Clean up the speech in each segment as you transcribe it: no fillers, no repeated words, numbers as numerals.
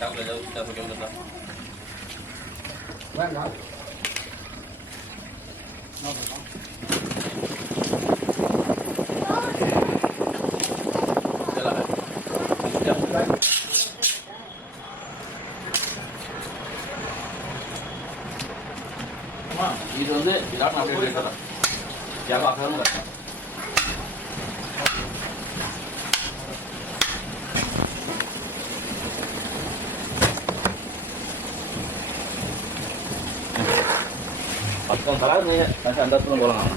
இது வந்து இதான் நான் அப்படியே எடுக்கிறேன் வியாபாரம் கட்டேன் பக்கம் தராது அந்த இடத்துல போகலாம்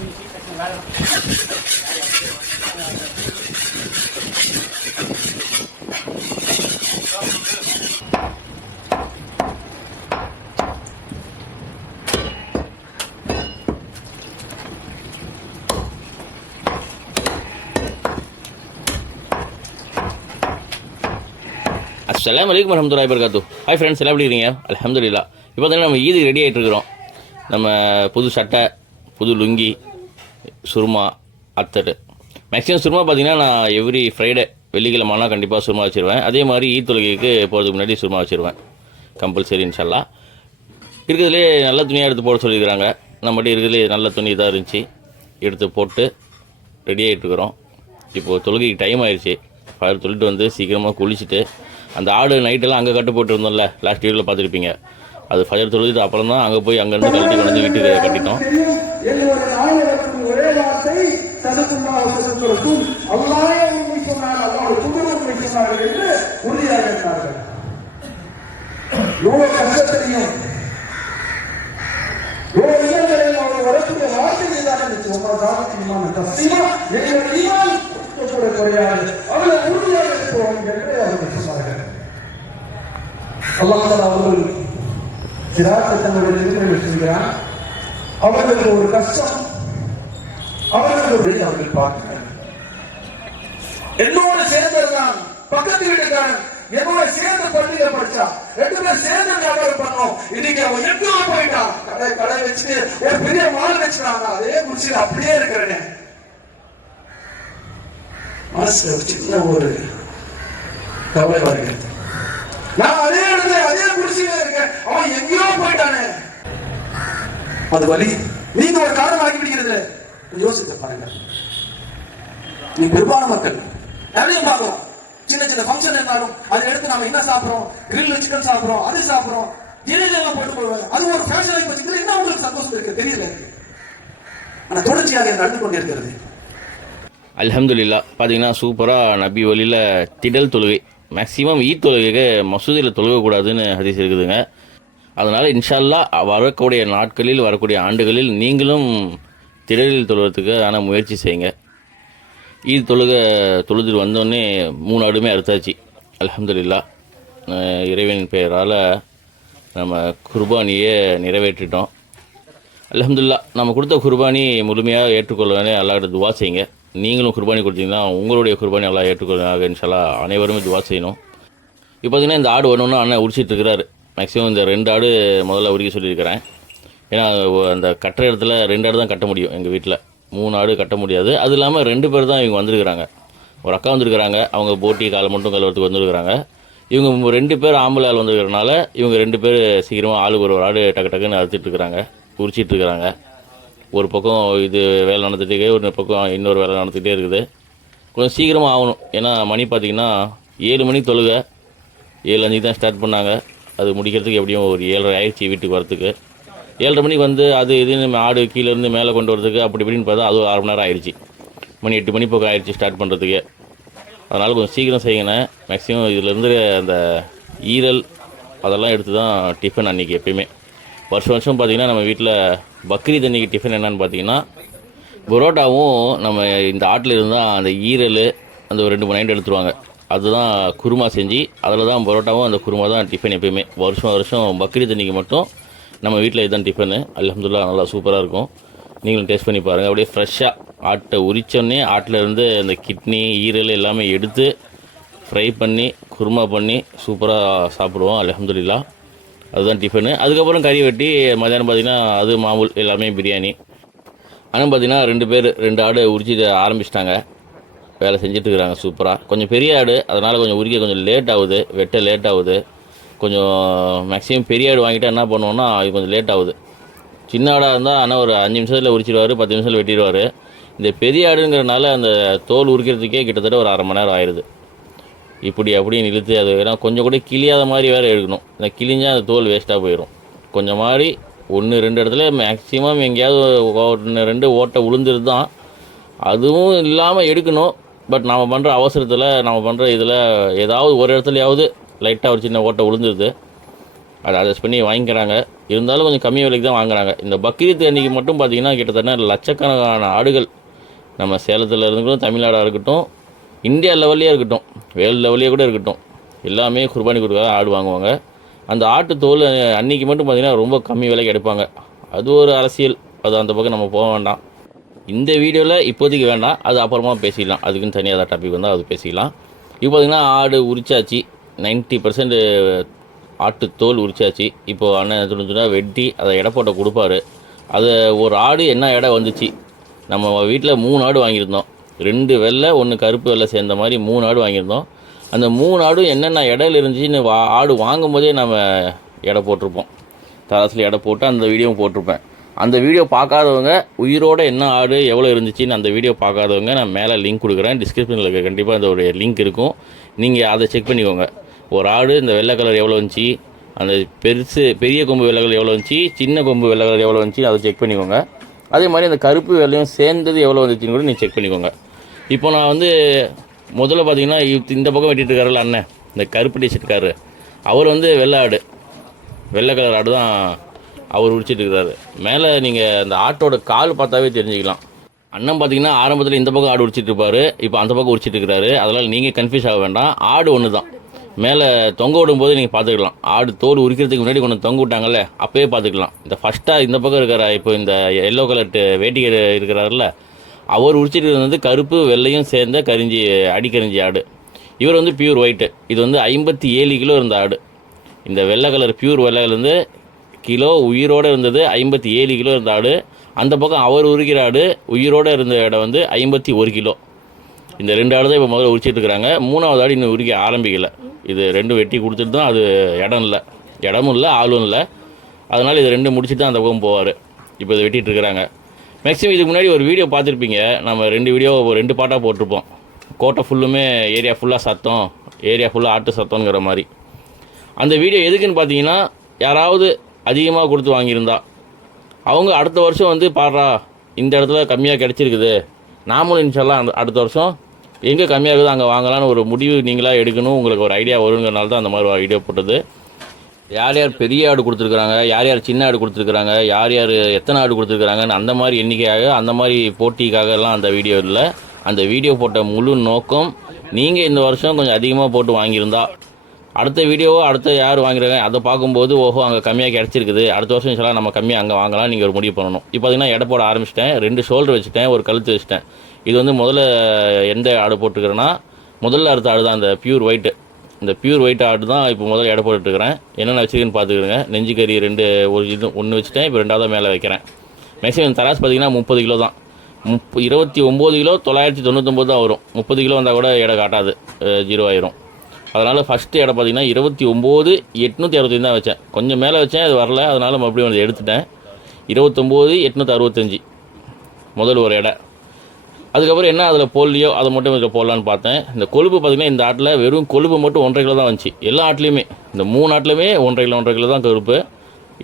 அஸ்ஸலாமு அலைக்கும் வரஹ்மத்துல்லாஹி வபரகாத்துஹு. ஹாய் ஃப்ரெண்ட்ஸ், எல்லாம் எப்படி இருக்கீங்க? அல்ஹம்துலில்லாஹ். இப்போ பார்த்தீங்கன்னா நம்ம ஈது ரெடி ஆகிட்டு இருக்கிறோம். நம்ம புது சட்டை, புது லுங்கி, சுருமா, அத்தர். மேக்ஸிமம் சுருமா பார்த்தீங்கன்னா நான் எவ்ரி ஃப்ரைடே வெள்ளிக்கிழமைனா கண்டிப்பாக சுருமா வச்சுருவேன். அதே மாதிரி ஈத் தொழுகைக்கு போகிறதுக்கு முன்னாடி சுருமா வச்சுருவேன், கம்பல்சரி இன்ஷால்லாஹ். இருக்கிறதுலே நல்ல துணியாக எடுத்து போட சொல்லியிருக்கிறாங்க. நம்மகிட்ட இருக்கிறதுலே நல்ல துணி தான் இருந்துச்சு, எடுத்து போட்டு ரெடி ஆகிட்டு இருக்கிறோம். இப்போது தொழுகைக்கு டைம் ஆயிடுச்சு. ஃபயர் தொழிட்டு வந்து சீக்கிரமாக குளிச்சுட்டு அந்த ஆடு நைட்டெல்லாம் அங்கே கட்டு போட்டு இருந்தோம்ல, லாஸ்ட் வீடியோவில் பார்த்துருப்பீங்க. அது ஃபயர் தொழுதுட்டு அப்புறம் தான் அங்கே போய் அங்கேருந்து கழட்டி கொண்டு வந்து வீட்டுக்கு கட்டிட்டோம். அவர்கள் சிராத்தை தன்னுடைய திருமணம் வச்சிருக்கிறான். அவர்களுக்கு ஒரு கஷ்டம், அவர்கள் பார்க்கிறார். என்னோட சேர்ந்திருக்கான், பக்கத்து வீட்டுக்காரன் என்னோட சேர்ந்து பள்ளியில படிச்சா, 2 பேர் சேர்ந்து வியாபாரம் பண்ணோம். இன்னைக்கு அவன் எங்கோ போயிட்டான், கடை வச்சு ஒரு பெரிய மால் வச்சுட்டாங்க. அதே குடிச்சு அப்படியே இருக்கிறேன். மனசுல சின்ன ஒரு கவலை வருகிறது. நான் அதே இடத்துல அதே குடிசையில இருக்கேன், அவன் எங்கேயோ போயிட்டானே. அது வலி. நீங்க ஒரு காரணம் ஆக்கி பிடிக்கிறது யோசித்து பாருங்க. நீ பெரும்பாலான மக்கள் நிறைய பார்க்கிறோம். சின்ன சின்ன ஃபங்க்ஷன் இருந்தாலும் அதை எடுத்து நாம என்ன சாப்பிடுறோம், கிரில் சிக்கன் சாப்பிடுறோம், அது சாப்பிடுறோம், ஜெனரேலாம் போட்டு போடுவாங்க. அது ஒரு ஃபேஷன் ஆகி வச்சுக்கிறது. என்ன உங்களுக்கு சந்தோஷம் இருக்கு தெரியல. ஆனா தொடர்ச்சியாக நடந்து கொண்டு இருக்கிறது. அல்ஹம்துலில்லாஹ். பார்த்தீங்கன்னா சூப்பராக நபி வழியில் திடல் தொழுகை, மேக்ஸிமம் ஈத் தொழுகைக்கு மசூதியில் தொழுகக்கூடாதுன்னு ஹதீஸ் இருக்குதுங்க. அதனால் இன்ஷால்லாஹ் வரக்கூடிய நாட்களில், வரக்கூடிய ஆண்டுகளில் நீங்களும் திடலில் தொழுகிறதுக்கு ஆனால் முயற்சி செய்யுங்க. ஈத் தொழுதுட்டு வந்தோடனே 3 ஆடுமே அறுத்தாச்சு. அல்ஹம்துலில்லாஹ். இறைவனின் பெயரால் நம்ம குர்பானியை நிறைவேற்றிட்டோம். அல்ஹம்துலில்லாஹ். நம்ம கொடுத்த குர்பானி முழுமையாக ஏற்றுக்கொள்ளவே அல்லாஹ்கிட்ட துவா செய்யுங்க. நீங்களும் குர்பானி கொடுத்தீங்கன்னா உங்களுடைய குர்பானி எல்லாம் ஏற்றுக்கொள்ளாங்க இன்ஷால்லாஹ். அனைவருமே துவா செய்யணும். இப்போ பார்த்தீங்கன்னா இந்த ஆடு ஒன்று அண்ணன் உரிச்சிட்டு இருக்கிறாரு. மேக்ஸிமம் இந்த 2 ஆடு முதல்ல உரிக்க சொல்லியிருக்கிறேன். ஏன்னா அந்த கட்டுற இடத்துல 2 ஆடு தான் கட்ட முடியும். எங்கள் வீட்டில் 3 ஆடு கட்ட முடியாது. அது இல்லாமல் 2 பேர் தான் இவங்க வந்திருக்கிறாங்க. ஒரு அக்கா வந்திருக்கிறாங்க, அவங்க போட்டி காலை மட்டும் கழுவுறதுக்கு வந்துருக்கிறாங்க. இவங்க 2 பேர் ஆம்பளை ஆள் வந்துருக்கிறனால இவங்க 2 பேர் சீக்கிரமாக ஆளுக்கு ஒரு ஆடு டக்கு டக்குன்னு அறுத்துட்டு இருக்கிறாங்க, உரிச்சிட்டு இருக்கிறாங்க. ஒரு பக்கம் இது வேலை நடந்துகிட்டே, ஒரு பக்கம் இன்னொரு வேலை நடந்துகிட்டே இருக்குது. கொஞ்சம் சீக்கிரமாக ஆகணும். ஏன்னா மணி பார்த்திங்கன்னா 7 மணிக்கு தொழுக, 7:05 தான் ஸ்டார்ட் பண்ணாங்க. அது முடிக்கிறதுக்கு எப்படியும் ஒரு 7:30 ஆயிடுச்சு வீட்டுக்கு வரத்துக்கு. 7:30 மணிக்கு வந்து அது இதுன்னு ஆடு கீழேருந்து மேலே கொண்டு வரதுக்கு அப்படி இப்படின்னு பார்த்தா அது 1/2 மணி நேரம் ஆயிடுச்சு. மணி 8 மணி பக்கம் ஆயிடுச்சு ஸ்டார்ட் பண்ணுறதுக்கு. அதனால் கொஞ்சம் சீக்கிரம் செய்யுங்கண்ணே. மேக்ஸிமம் இதிலேருந்து அந்த ஈரல் அதெல்லாம் எடுத்து தான் டிஃபன் அன்றைக்கி எப்பயுமே. வருஷம் பார்த்திங்கன்னா நம்ம வீட்டில் பக்ரீத் அன்றைக்கி டிஃபன் என்னென்னு பார்த்தீங்கன்னா பரோட்டாவும் நம்ம இந்த ஆட்டில் இருந்தால் அந்த ஈரல் அந்த ஒரு 2 மணி நேரம் எடுத்துருவாங்க. அதுதான் குருமா செஞ்சு அதில் தான் பரோட்டாவும் அந்த குருமா தான் டிஃபன் எப்பயுமே. வருஷம் பக்ரீத் அன்றைக்கி மட்டும் நம்ம வீட்டில் இதுதான் டிஃபனு. அல்ஹம்துலில்லாஹ் நல்லா சூப்பராக இருக்கும். நீங்களும் டேஸ்ட் பண்ணி பாருங்கள். அப்படியே ஃப்ரெஷ்ஷாக ஆட்டை உரித்தோடனே ஆட்டில் இருந்து அந்த கிட்னி ஈரல் எல்லாமே எடுத்து ஃப்ரை பண்ணி குருமா பண்ணி சூப்பராக சாப்பிடுவோம். அல்ஹம்துலில்லாஹ். அதுதான் டிஃபனு. அதுக்கப்புறம் கறி வெட்டி மதியானம் பார்த்திங்கன்னா அது மாமூல் எல்லாமே பிரியாணி. ஆனால் பார்த்திங்கன்னா 2 பேர் 2 ஆடு உரிச்சிட்டு ஆரம்பிச்சிட்டாங்க, வேலை செஞ்சிட்ருக்குறாங்க சூப்பராக. கொஞ்சம் பெரிய ஆடு, அதனால் கொஞ்சம் உரிக்க கொஞ்சம் லேட் ஆகுது, வெட்ட லேட் ஆகுது. கொஞ்சம் மேக்ஸிமம் பெரிய ஆடு வாங்கிட்டா என்ன பண்ணுவோன்னா அது கொஞ்சம் லேட் ஆகுது. சின்ன ஆடாக இருந்தால் ஆனால் ஒரு 5 நிமிஷத்தில் உரிச்சிடுவார், 10 நிமிஷத்தில் வெட்டிடுவார். இந்த பெரிய ஆடுங்கிறனால அந்த தோல் உரிக்கிறதுக்கே கிட்டத்தட்ட ஒரு 1/2 மணி நேரம் ஆயிடுது. இப்படி அப்படின்னு இழுத்து அது ஏன்னா கொஞ்சம் கூட கிளியாத மாதிரி வேறு எடுக்கணும். இந்த கிழிஞ்சால் அந்த தோல் வேஸ்ட்டாக போயிடும். கொஞ்சம் மாதிரி 1-2 இடத்துல மேக்ஸிமம் எங்கேயாவது 1-2 ஓட்டை விழுந்துருது தான். அதுவும் இல்லாமல் எடுக்கணும். பட் நம்ம பண்ணுற அவசரத்தில் நம்ம பண்ணுற இதில் ஏதாவது ஒரு இடத்துலையாவது லைட்டாக ஒரு சின்ன ஓட்டை விழுந்துருது. அதை அட்ஜஸ்ட் பண்ணி வாங்கிக்கிறாங்க. இருந்தாலும் கொஞ்சம் கம்மி விலைக்கு தான் வாங்குறாங்க. இந்த பக்ரீத் அன்றைக்கி மட்டும் பார்த்திங்கன்னா கிட்டத்தட்ட லட்சக்கணக்கான ஆடுகள் நம்ம சேலத்தில் இருக்கட்டும், தமிழ்நாடாக இருக்கட்டும், இந்தியா லெவல்லையே இருக்கட்டும், வேர்ல்டு லெவல்லையே கூட இருக்கட்டும், எல்லாமே குர்பானி கொடுக்க ஆடு வாங்குவாங்க. அந்த ஆட்டு தோல் அன்றைக்கி மட்டும் பார்த்திங்கன்னா ரொம்ப கம்மி விலைக்கு எடுப்பாங்க. அது ஒரு அரசியல், அது அந்த பக்கம் நம்ம போக வேண்டாம். இந்த வீடியோவில் இப்போதைக்கு வேண்டாம், அது அப்புறமா பேசிக்கலாம். அதுக்குன்னு தனியாக டாபிக் வந்தால் அது பேசிக்கலாம். இப்போ பார்த்திங்கன்னா ஆடு உரிச்சாச்சு, 90% ஆட்டு தோல் உரிச்சாச்சு. இப்போது அண்ணன் துணிச்சுனா வெட்டி அதை எடை போட்ட கொடுப்பாரு. அதை ஒரு ஆடு என்ன எடை வந்துச்சு, நம்ம வீட்டில் 3 ஆடு வாங்கியிருந்தோம். 2 வெள்ளை 1 கருப்பு வெள்ளை சேர்ந்த மாதிரி 3 ஆடு வாங்கியிருந்தோம். அந்த 3 ஆடும் என்னென்ன இடையில இருந்துச்சுன்னு ஆடு வாங்கும் போதே நம்ம எடை போட்டிருப்போம். தராசில் எடை போட்டு அந்த வீடியோவும் போட்டிருப்பேன். அந்த வீடியோ பார்க்காதவங்க உயிரோடு என்ன ஆடு எவ்வளோ இருந்துச்சுன்னு அந்த வீடியோ பார்க்காதவங்க நான் மேலே லிங்க் கொடுக்குறேன், டிஸ்கிரிப்ஷனில் இருக்க கண்டிப்பாக அந்த ஒரு லிங்க் இருக்கும். நீங்கள் அதை செக் பண்ணிக்கோங்க. ஒரு ஆடு இந்த வெள்ளை கலர் எவ்வளோ வந்துச்சு, அந்த பெரிய கொம்பு வெள்ளை கலர் எவ்வளோ வந்துச்சு, சின்ன கொம்பு வெள்ளை கலர் எவ்வளோ வந்துச்சு அதை செக் பண்ணிக்கோங்க. அதே மாதிரி அந்த கருப்பு வெள்ளையும் சேர்ந்தது எவ்வளோ வந்துச்சுன்னு கூட நீங்கள் செக் பண்ணிக்கோங்க. இப்போ நான் வந்து முதல்ல பார்த்தீங்கன்னா இந்த பக்கம் வெட்டிட்டு இருக்காருல்ல அண்ணன், இந்த கருப்பு டிஷர்ட்காரு, அவர் வந்து வெள்ளை ஆடு, வெள்ளை கலர் ஆடு தான் அவர் உரிச்சிட்டு இருக்கிறாரு. மேலே நீங்கள் அந்த ஆட்டோட கால் பார்த்தாவே தெரிஞ்சுக்கலாம். அண்ணன் பார்த்தீங்கன்னா ஆரம்பத்தில் இந்த பக்கம் ஆடு உரிச்சிட்டு இருப்பார், இப்போ அந்த பக்கம் உரிச்சிட்டு இருக்கிறாரு. அதனால் நீங்கள் கன்ஃபியூஸ் ஆக வேண்டாம், ஆடு ஒன்று தான். மேலே தொங்க விடும்போது நீங்கள் பார்த்துக்கலாம். ஆடு தோல் உரிக்கிறதுக்கு முன்னாடி கொஞ்சம் தொங்க விட்டாங்கல்ல, அப்போயே பார்த்துக்கலாம். இந்த ஃபஸ்ட்டாக இந்த பக்கம் இருக்கிற இப்போ இந்த எல்லோ கலர் வேட்டி இருக்கிறாருல, அவர் உரிச்சிட்டு இருந்தது கருப்பு வெள்ளையும் சேர்ந்த அடிக்கரிஞ்சி ஆடு. இவர் வந்து பியூர் ஒயிட்டு. இது வந்து 57 கிலோ இருந்த ஆடு. இந்த வெள்ளை கலர் பியூர் வெள்ளையிலேருந்து கிலோ உயிரோடு இருந்தது 57 கிலோ இருந்த ஆடு. அந்த பக்கம் அவர் உரிக்கிற ஆடு உயிரோடு இருந்த இடம் வந்து 51 கிலோ. இந்த 2 ஆடு தான் இப்போ முதல்ல உரிச்சிட்டு இருக்கிறாங்க. 3வது ஆடு இன்னும் உரிக்க ஆரம்பிக்கலை. இது 2 வெட்டி கொடுத்துட்டு தான், அது இடமும் இல்லை ஆளும் இல்லை. அதனால் இது 2 முடிச்சுட்டு தான் அந்த பக்கம் போவார். இப்போ இதை வெட்டிகிட்டு இருக்கிறாங்க. மேக்ஸிமம் இதுக்கு முன்னாடி ஒரு வீடியோ பார்த்துருப்பீங்க, நம்ம 2 வீடியோ 2 பாட்டாக போட்டிருப்போம். கோட்டை ஃபுல்லுமே ஏரியா ஃபுல்லாக சத்தம், ஏரியா ஃபுல்லாக ஆட்டு சத்தங்கிற மாதிரி. அந்த வீடியோ எதுக்குன்னு பார்த்தீங்கன்னா, யாராவது அதிகமாக கொடுத்து வாங்கியிருந்தா அவங்க அடுத்த வருஷம் வந்து பாடுறா இந்த இடத்துல கம்மியாக கிடச்சிருக்குது, நாமளும் இன்ஷால்லாம் அடுத்த வருஷம் எங்கே கம்மியாக இருக்குது அங்கே வாங்கலான்னு ஒரு முடிவு நீங்களாக எடுக்கணும், உங்களுக்கு ஒரு ஐடியா வருங்கிறனால தான் அந்த மாதிரி ஒரு ஐடியா போட்டது. யார் யார் பெரிய ஆடு கொடுத்துருக்குறாங்க, யார் யார் சின்ன ஆடு கொடுத்துருக்குறாங்க, யார் யார் எத்தனை ஆடு கொடுத்துருக்குறாங்கன்னு அந்த மாதிரி எண்ணிக்கையாக அந்த மாதிரி போட்டிக்காகலாம் அந்த வீடியோ இல்லை. அந்த வீடியோ போட்ட முழு நோக்கம், நீங்கள் இந்த வருஷம் கொஞ்சம் அதிகமாக போட்டு வாங்கியிருந்தா அடுத்த வீடியோவோ அடுத்த யார் வாங்கிறாங்க அதை பார்க்கும்போது ஓஹோ அங்கே கம்மியாக கிடச்சிருக்குது, அடுத்த வருஷம் இன்ஷால்லா நம்ம கம்மியாக அங்கே வாங்கலாம் நீங்கள் ஒரு முடிவு பண்ணணும். இப்போ பார்த்தீங்கன்னா எடை போட ஆரம்பிச்சிட்டேன். 2 ஷோல்டர் வச்சுட்டேன், ஒரு கழுத்து வச்சுட்டேன். இது வந்து முதல்ல எந்த ஆடு போட்டுக்கிறேன்னா முதல்ல அடுத்த ஆடு தான் அந்த பியூர் ஒயிட்டு. இந்த பியூர் ஒயிட் ஆடு தான் இப்போ முதல்ல எடை போட்டுருக்கிறேன். என்னென்ன வச்சுருக்குன்னு பார்த்துக்கிறேங்க. நெஞ்சு கறி 2 ஒன்று வச்சுட்டேன், இப்போ 2வது மேலே வைக்கிறேன். மேக்ஸிமம் தராசு பார்த்தீங்கன்னா 30 கிலோ தான். 29 கிலோ 999 தான் வரும். 30 கிலோ வந்தால் கூட எடை காட்டாது, 0 ஆயிரும். அதனால் ஃபஸ்ட்டு எடை பார்த்தீங்கன்னா 29,865 தான் வச்சேன். கொஞ்சம் மேலே வச்சேன், அது வரல, அதனால் மறுபடியும் வந்து எடுத்துட்டேன். 29,865 முதல் ஒரு எடை. அதுக்கப்புறம் என்ன அதில் போடலையோ அதை மட்டும் இதில் போடலான்னு பார்த்தேன். இந்த கொழுப்பு பார்த்திங்கன்னா இந்த ஆட்டில் வெறும் கொழுப்பு மட்டும் 1.5 கிலோ தான் வந்துச்சு. எல்லா ஆட்லேயுமே இந்த 3 ஆட்லேயுமே 1.5 கிலோ தான் கொழுப்பு.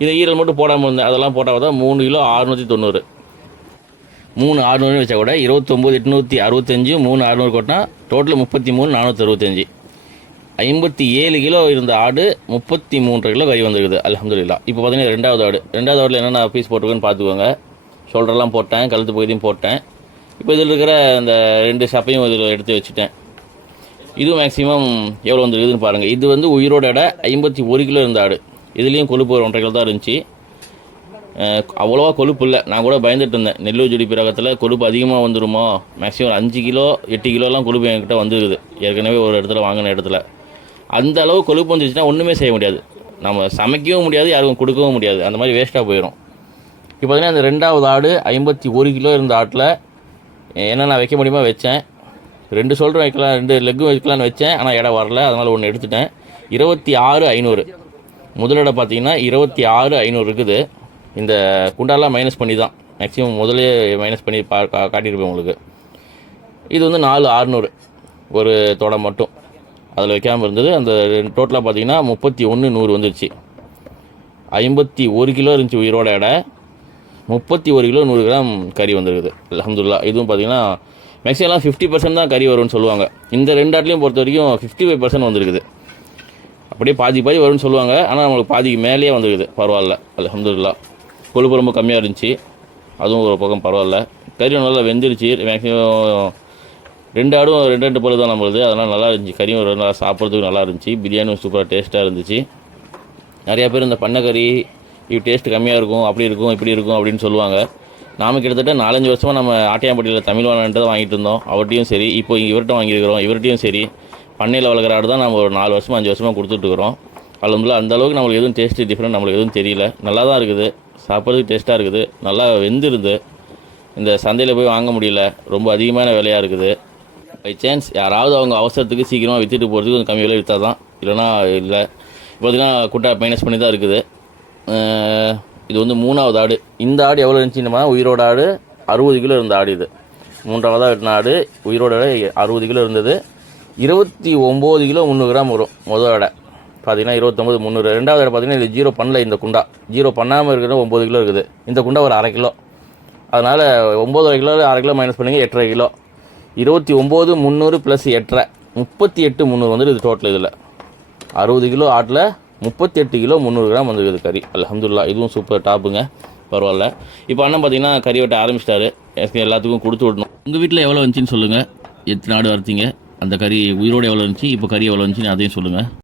இதை ஈரல் மட்டும் போடாமல் இருந்தேன். அதெல்லாம் போட்டால் தான் 3 கிலோ 690. 3 600 வச்சா கூட 29,865 3 600 கொட்டினா டோட்டல் 33,465. 57 கிலோ இருந்த ஆடு 33 கிலோ கறி வந்துருக்குது அல்ஹம்துலில்லாஹ். இப்போ பார்த்தீங்கன்னா 2வது ஆடு. 2வது ஆடில் என்னென்ன பீஸ் போட்டிருக்குன்னு பார்த்துக்கோங்க. ஷோல்டர்லாம் போட்டேன், கழுத்து பகுதியும் போட்டேன். இப்போ இதில் இருக்கிற இந்த 2 சப்பையும் இதில் எடுத்து வச்சுட்டேன். இதுவும் மேக்ஸிமம் எவ்வளோ வந்துருக்குதுன்னு பாருங்கள். இது வந்து உயிரோட எடை 51 கிலோ இருந்த ஆடு. இதுலேயும் கொழுப்பு ஒரு 1.5 கிலோ தான் இருந்துச்சு. அவ்வளோவா கொழுப்பு இல்லை. நான் கூட பயந்துட்டு இருந்தேன், நெல்லூர் ஜுடி பிறகத்தில் கொழுப்பு அதிகமாக வந்துடுமோ. மேக்ஸிமம் 5 கிலோ 8 கிலோலாம் கொழுப்பு என்கிட்ட வந்துருக்குது ஏற்கனவே ஒரு இடத்துல வாங்கின இடத்துல. அந்த அளவு கொழுப்பு வந்துருச்சுன்னா ஒன்றுமே செய்ய முடியாது, நம்ம சமைக்கவும் முடியாது, யாருக்கும் கொடுக்கவும் முடியாது, அந்த மாதிரி வேஸ்ட்டாக போயிடும். இப்போ பார்த்தீங்கன்னா அந்த 2வது ஆடு 51 கிலோ இருந்த ஆட்டில் என்னென்ன வைக்க முடியுமோ வச்சேன். 2 ஷோல்டரும் வைக்கலாம், 2 லெக்கும் வைக்கலான்னு வச்சேன். ஆனால் இடம் வரல, அதனால் ஒன்று எடுத்துட்டேன். 26,500 முதலடை பார்த்தீங்கன்னா 26,500 இருக்குது. இந்த குண்டாலாம் மைனஸ் பண்ணி தான் மேக்ஸிமம் முதலே மைனஸ் பண்ணி காட்டியிருப்பேன் உங்களுக்கு. இது வந்து 4,600 ஒரு தொடை மட்டும் அதில் வைக்காமல் இருந்தது. அந்த டோட்டலாக பார்த்தீங்கன்னா 31,100 வந்துருச்சு. 51 கிலோ இருந்துச்சு உயிரோட எடை. 31 கிலோ 100 கிராம் கறி வந்துருக்குது. அல்ஹம்துலில்லாஹ். இதுவும் பார்த்தீங்கன்னா மேக்ஸிமம் 50% தான் கறி வரும்னு சொல்லுவாங்க. இந்த 2 ஆட்லையும் பொறுத்த வரைக்கும் 55% வந்துருக்குது. அப்படியே பாதி வரும்னு சொல்லுவாங்க. ஆனால் நம்மளுக்கு பாதிக்கு மேலேயே வந்துருக்குது. பரவாயில்ல, அல்ஹம்துலில்லாஹ். கொழுப்பு ரொம்ப கம்மியாக இருந்துச்சு, அதுவும் ஒரு பக்கம் பரவாயில்ல. கறி நல்லா வெந்துருச்சு. மேக்ஸிமம் 2 ஆடும் 2 பல்லு தான் நம்மளுது. அதனால் நல்லா இருந்துச்சு. கறியும் நல்லா சாப்பிட்றதுக்கு நல்லா இருந்துச்சு. பிரியாணியும் சூப்பராக டேஸ்ட்டாக இருந்துச்சு. நிறையா பேர் இந்த பண்ணைக்கறி இது டேஸ்ட்டு கம்மியாக இருக்கும், அப்படி இருக்கும், இப்படி இருக்கும் அப்படின்னு சொல்லுவாங்க. நாம் கிட்டத்தட்ட 4-5 வருஷமாக நம்ம ஆட்டியாம்பட்டியில் தமிழ்வாணன்ட்டு தான் வாங்கிட்டு இருந்தோம். அவர்கிட்டையும் சரி, இப்போ இவர்கிட்ட வாங்கியிருக்கிறோம். இவர்கிட்டையும் சரி, பண்ணையில் வளர்க்குற ஆடு தான் நம்ம ஒரு 4 வருஷமாக 5 வருஷமாக கொடுத்துட்ருக்குறோம். அல்ஹம்துலில்லாஹ். அந்த அளவுக்கு நம்மளுக்கு எதுவும் டேஸ்ட்டு டிஃப்ரெண்ட் நம்மளுக்கு எதுவும் தெரியல. நல்லா தான் இருக்குது, சாப்பிட்றதுக்கு டேஸ்ட்டாக இருக்குது, நல்லா வெந்துருது. இந்த சந்தையில் போய் வாங்க முடியல, ரொம்ப அதிகமான விலையாக இருக்குது. பை சான்ஸ் யாராவது அவங்க அவசரத்துக்கு சீக்கிரமாக விற்றுட்டு போகிறதுக்கு கொஞ்சம் கம்மி விலை விற்றா தான், இல்லைனா இல்லை. பார்த்தீங்கன்னா குட்டா மைனஸ் பண்ணி தான் இருக்குது. இது வந்து 3வது ஆடு. இந்த ஆடு எவ்வளோ இருந்துச்சுன்னா உயிரோட ஆடு 60 கிலோ இருந்த ஆடு. இது 3ஆவதாக வெட்டின ஆடு. உயிரோட 60 கிலோ இருந்தது. 29 கிலோ 300 கிராம் வரும் முதல் எடை. பார்த்தீங்கன்னா 29 300. 2வது எடை பார்த்தீங்கன்னா இது 0 பண்ணல. இந்த குண்டா 0 பண்ணாமல் இருக்கிற 9 கிலோ இருக்குது. இந்த குண்டா ஒரு 1/2 கிலோ. அதனால் 9,5 கிலோவில் 1/2 கிலோ மைனஸ் பண்ணிங்க 8,5 கிலோ. 29 300 ப்ளஸ் 8,5 38 300 வந்துட்டு இது டோட்டல். இதில் 60 கிலோ ஆட்டில் 38 கிலோ 300 கிராம் வந்துருக்குது கறி. அல்ஹம்துலில்லாஹ். இதுவும் சூப்பர் டாப்புங்க, பரவாயில்ல. இப்போ அண்ணன் பார்த்தீங்கன்னா கறி வெட்ட ஆரம்பிச்சிட்டாரு. எல்லாத்துக்கும் கொடுத்து விடணும். உங்கள் வீட்டில் எவ்வளோ வந்துச்சின்னு சொல்லுங்கள். எத்தனை ஆடு வளர்த்தீங்க, அந்த கறி உயிரோடு எவ்வளோ இருந்துச்சு, இப்போ கறி எவ்வளோ இருந்துச்சுன்னு அதையும் சொல்லுங்கள்.